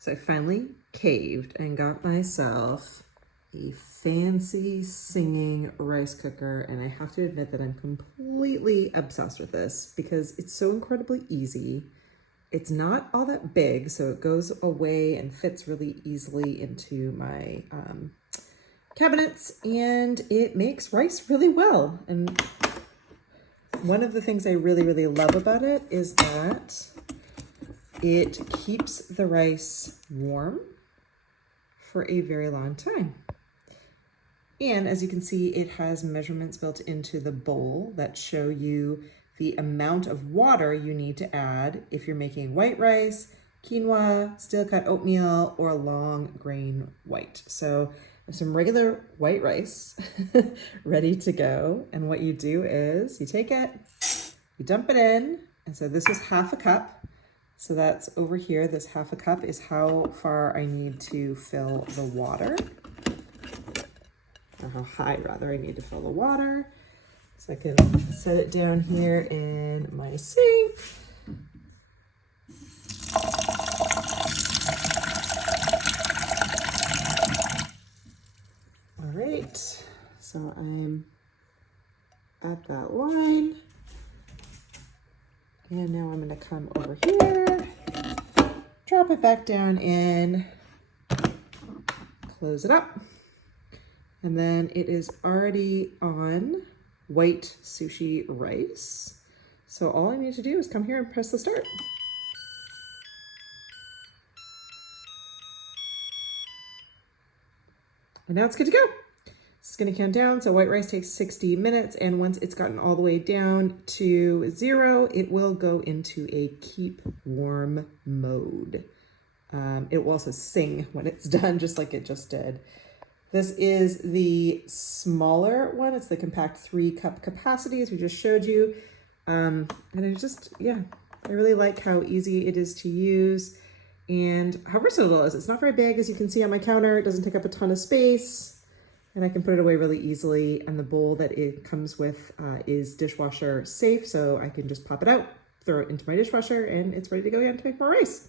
So I finally caved and got myself a fancy singing rice cooker, and I have to admit that I'm completely obsessed with this because it's so incredibly easy. It's not all that big, so it goes away and fits really easily into my cabinets, and it makes rice really well. And one of the things I really love about it is that it keeps the rice warm for a very long time. And as you can see, it has measurements built into the bowl that show you the amount of water you need to add if you're making white rice, quinoa, steel cut oatmeal, or long grain white. So there's some regular white rice ready to go. And what you do is you take it, you dump it in. And so this is half a cup. So that's over here. This half a cup is how far I need to fill the water, or how high rather I need to fill the water. So I can set it down here in my sink. All right, so I'm at that line. And now I'm gonna come over here, drop it back down in, close it up. And then it is already on white sushi rice. So all I need to do is come here and press the start. And now it's good to go. It's gonna count down. So white rice takes 60 minutes. And once it's gotten all the way down to 0, it will go into a keep warm mode. It will also sing when it's done, just like it just did. This is the smaller one. It's the compact 3-cup capacity, as we just showed you. And I really like how easy it is to use and how versatile it is. It's not very big, as you can see on my counter. It doesn't take up a ton of space, and I can put it away really easily. And the bowl that it comes with is dishwasher safe, so I can just pop it out, throw it into my dishwasher, and it's ready to go again to make more rice.